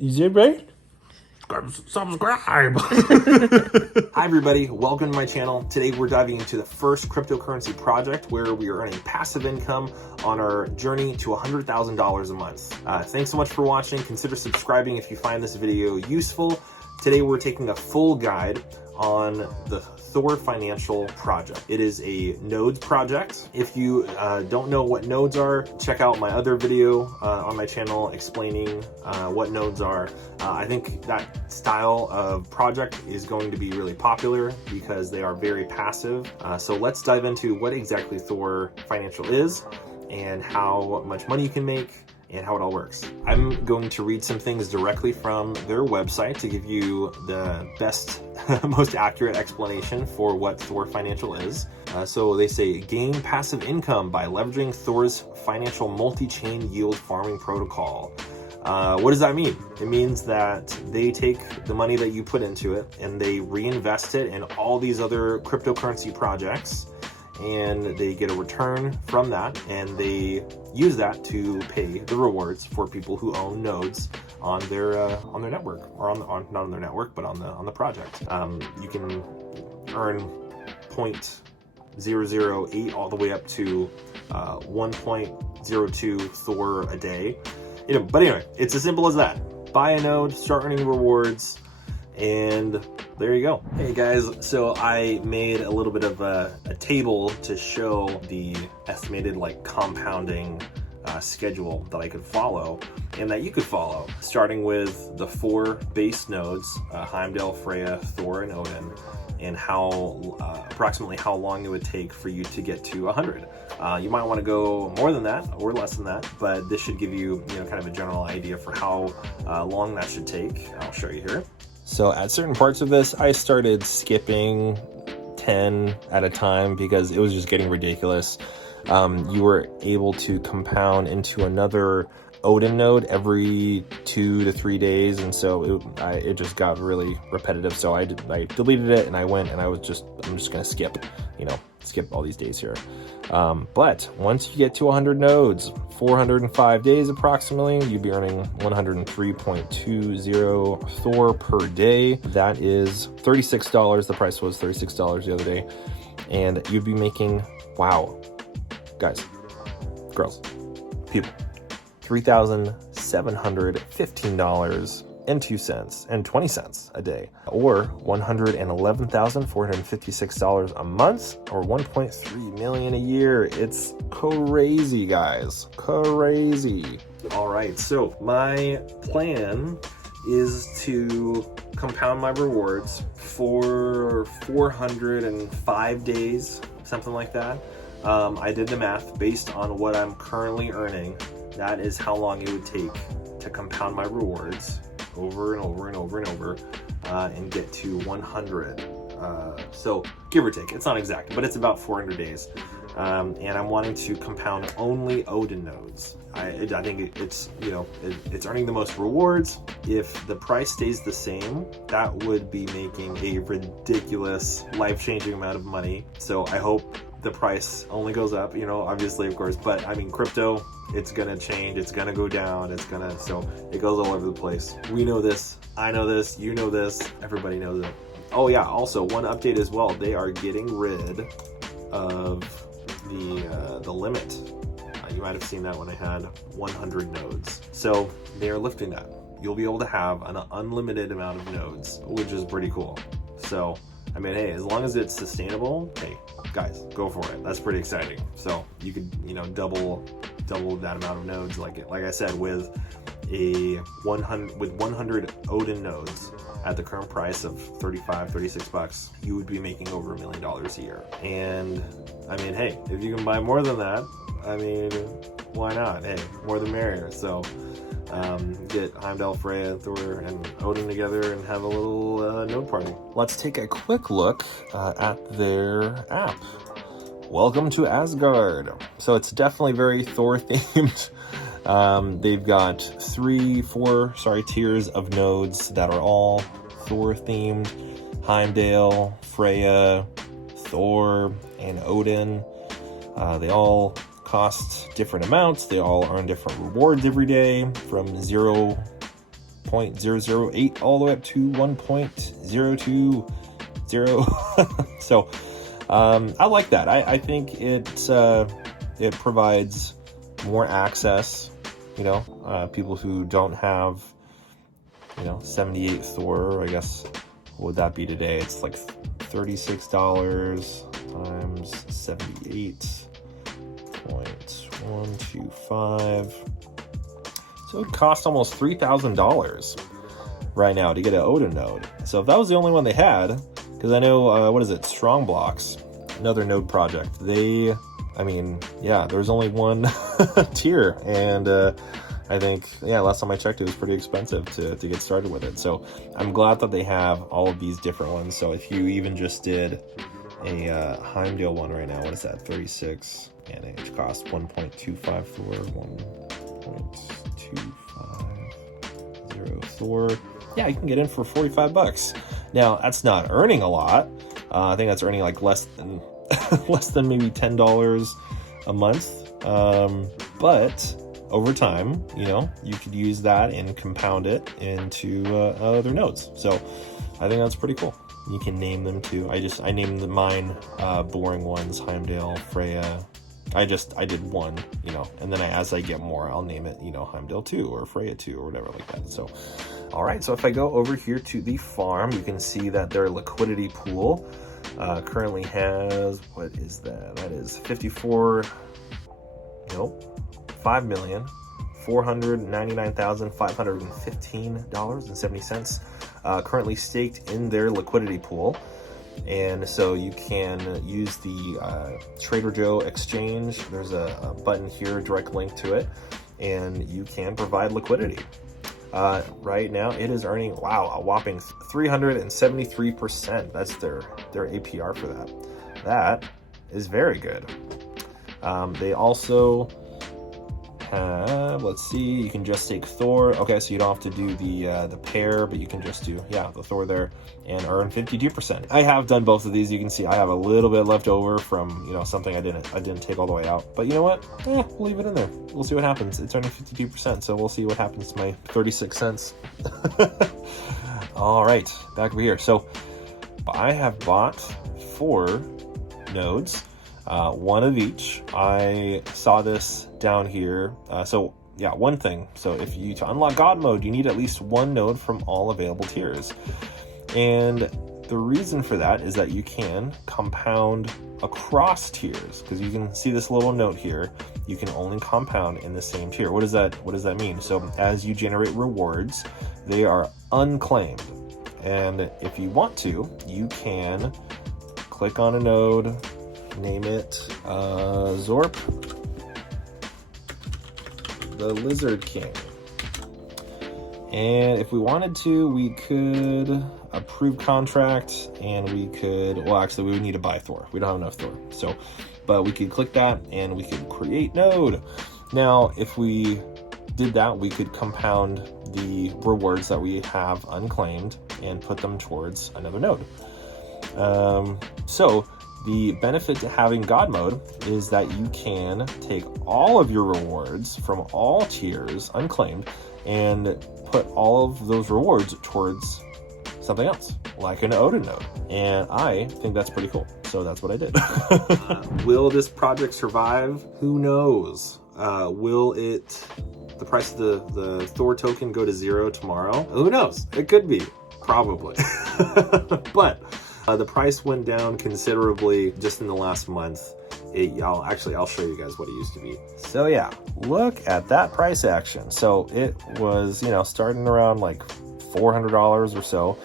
Is it right? Subscribe. Hi everybody, welcome to my channel. Today we're diving into the first cryptocurrency project where we are earning passive income on our journey to $100,000 a month. Thanks so much for watching. Consider subscribing if you find this video useful. Today we're taking a full guide on the Thor Financial project. It is a nodes project. If you don't know what nodes are, check out my other video on my channel explaining what nodes are. I think that style of project is going to be really popular because they are very passive. So let's dive into what exactly Thor Financial is and how much money you can make and how it all works. I'm going to read some things directly from their website to give you the best, most accurate explanation for what Thor Financial is. So they say, gain passive income by leveraging Thor's financial multi-chain yield farming protocol. What does that mean? It means that they take the money that you put into it and they reinvest it in all these other cryptocurrency projects, and they get a return from that, and they use that to pay the rewards for people who own nodes on their network, or not on their network, but on the project. You can earn 0.008 all the way up to 1.02 Thor a day. But anyway, it's as simple as that. Buy a node, start earning rewards, and there you go. Hey guys, so I made a little bit of a table to show the estimated compounding schedule that I could follow and that you could follow, starting with the 4 base nodes, Heimdall, Freya, Thor, and Odin, and how approximately how long it would take for you to get to 100. You might want to go more than that or less than that, but this should give you, kind of a general idea for how long that should take. I'll show you here. So at certain parts of this, I started skipping 10 at a time because it was just getting ridiculous. You were able to compound into another Odin node every 2 to 3 days, and so it just got really repetitive. So I deleted it, and I'm just gonna skip all these days here. But once you get to 100 nodes, 405 days approximately, you'd be earning 103.20 Thor per day. That is $36. The price was $36 the other day, and you'd be making, wow, guys, girls, people, $3,715.02 a day, or $111,456 a month, or 1.3 million a year. It's crazy, guys, crazy. All right, so my plan is to compound my rewards for 405 days, something like that. I did the math based on what I'm currently earning. That is how long it would take to compound my rewards over and over and over and over and get to 100. So give or take, it's not exact, but it's about 400 days. And I'm wanting to compound only Odin nodes. I think it's earning the most rewards. If the price stays the same, that would be making a ridiculous, life-changing amount of money. So I hope the price only goes up, obviously, of course, but I mean, crypto, it's gonna change, it's gonna go down, so it goes all over the place. We know this, I know this, you know this, everybody knows it. Oh yeah, also one update as well, they are getting rid of the limit. You might have seen that when I had 100 nodes. So they are lifting that. You'll be able to have an unlimited amount of nodes, which is pretty cool. So I mean, hey, as long as it's sustainable, hey, guys, go for it. That's pretty exciting. So you could, double that amount of nodes, like I said, with 100 Odin nodes at the current price of $36, you would be making over $1 million a year. And I mean, hey, if you can buy more than that, I mean, why not? Hey, more the merrier. So get Heimdall, Freya, Thor, and Odin together and have a little node party. Let's take a quick look at their app. Welcome to Asgard. So it's definitely very Thor themed. They've got 4 tiers of nodes that are all Thor themed. Heimdall, Freya, Thor, and Odin. They all cost different amounts. They all earn different rewards every day, from 0 0.008 all the way up to 1.020. So I like that. I think it provides more access, people who don't have, 78 Thor, I guess, what would that be today? It's like $36 times 78.125. So it costs almost $3,000 right now to get an Odin node. So if that was the only one they had, because I know, what is it, Strongblock, another node project, there's only one tier, and I think, last time I checked, it was pretty expensive to get started with it. So I'm glad that they have all of these different ones. So if you even just did a Heimdall one right now, what is that, 36, and it costs 1.254, 1.250 Thor. Yeah, you can get in for $45. Now, that's not earning a lot. I think that's earning like less than maybe $10 a month. But over time, you could use that and compound it into other nodes. So I think that's pretty cool. You can name them too. I named mine boring ones, Heimdall, Freya. I did one, and then as I get more, I'll name it, Heimdall 2 or Freya 2 or whatever like that. So, all right. So if I go over here to the farm, you can see that their liquidity pool currently has, what is that? That is $5,499,515.70 currently staked in their liquidity pool. And so you can use the Trader Joe exchange. There's a button here, direct link to it, and you can provide liquidity. Right now it is earning, a whopping 373%. That's their APR for that. That is very good. They also have, let's see, you can just take Thor. Okay, so you don't have to do the pair, but you can just do the Thor there and earn 52%. I have done both of these. You can see I have a little bit left over from something I didn't take all the way out. But you know what? We'll leave it in there. We'll see what happens. It's earning 52%, so we'll see what happens to my 36 cents. All right, back over here. So I have bought 4 nodes. One of each. I saw this down here. One thing. So to unlock God mode, you need at least 1 node from all available tiers. And the reason for that is that you can compound across tiers, because you can see this little note here. You can only compound in the same tier. What does that mean? So as you generate rewards, they are unclaimed. And if you want to, you can click on a node, name it Zorp, the Lizard King. And if we wanted to, we could approve contract, and we could, we would need to buy Thor. We don't have enough Thor. But we could click that and we could create node. Now, if we did that, we could compound the rewards that we have unclaimed and put them towards another node. So the benefit to having God mode is that you can take all of your rewards from all tiers unclaimed and put all of those rewards towards something else, like an Odin node. And I think that's pretty cool. So that's what I did. Will this project survive? Who knows? Will the price of the Thor token go to 0 tomorrow? Who knows? It could be, probably. But the price went down considerably just in the last month. I'll show you guys what it used to be. So yeah, look at that price action. So it was, starting around like $400 or so.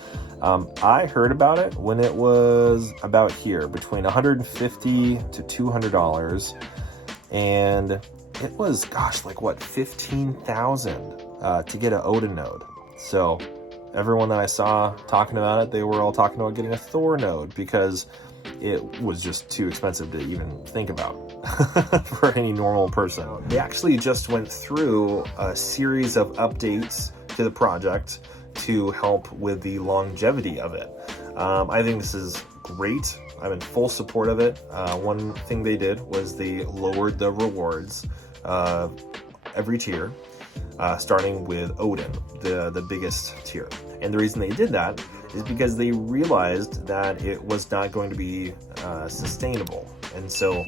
I heard about it when it was about here, between $150 to $200, and it was, $15,000 to get an Odin node. So everyone that I saw talking about it, they were all talking about getting a Thor node because it was just too expensive to even think about for any normal person. They actually just went through a series of updates to the project to help with the longevity of it. I think this is great. I'm in full support of it. One thing they did was they lowered the rewards every tier. starting with Odin, the biggest tier. And the reason they did that is because they realized that it was not going to be sustainable. And so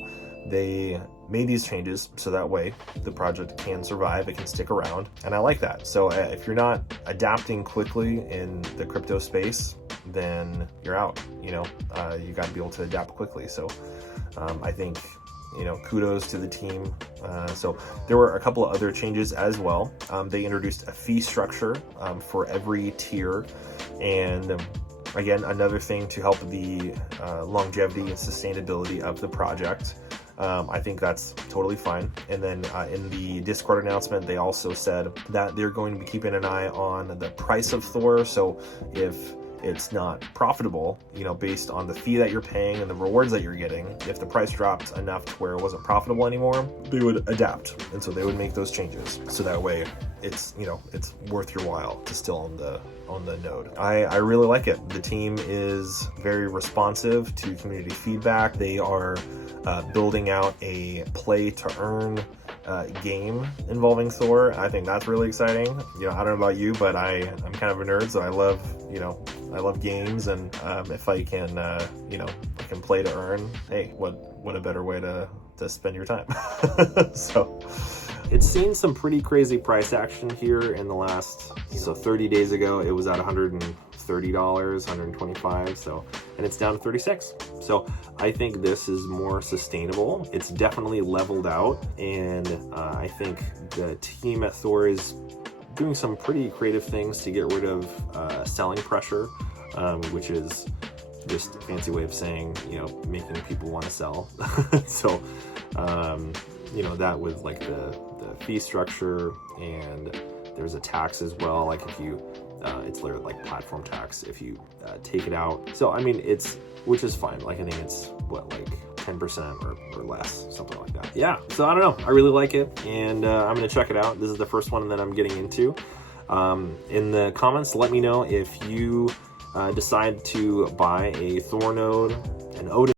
they made these changes so that way the project can survive, it can stick around, and I like that. So if you're not adapting quickly in the crypto space, then you're out. You got to be able to adapt quickly. So I think, kudos to the team. So there were a couple of other changes as well. They introduced a fee structure for every tier, and again, another thing to help the longevity and sustainability of the project. I think that's totally fine. And then in the Discord announcement, they also said that they're going to be keeping an eye on the price of Thor. So if it's not profitable, based on the fee that you're paying and the rewards that you're getting, if the price dropped enough to where it wasn't profitable anymore, they would adapt. And so they would make those changes. So that way it's, it's worth your while to still own the node. I really like it. The team is very responsive to community feedback. They are building out a play to earn game involving Thor. I think that's really exciting. I don't know about you, but I'm kind of a nerd, so I love games, and if I can I can play to earn, hey, what a better way to spend your time. So it's seen some pretty crazy price action here in the last, so 30 days ago it was at $130, 125, and it's down to 36. So I think this is more sustainable. It's definitely leveled out, and I think the team at Thor is doing some pretty creative things to get rid of selling pressure, which is just a fancy way of saying, making people want to sell. So, that with like the fee structure, and there's a tax as well. Like if you, it's literally like platform tax if you take it out. So, which is fine. Like I think it's like 10% or less, something like that. Yeah, so I don't know. I really like it, and I'm going to check it out. This is the first one that I'm getting into. In the comments, let me know if you decide to buy a Thor node, an Odin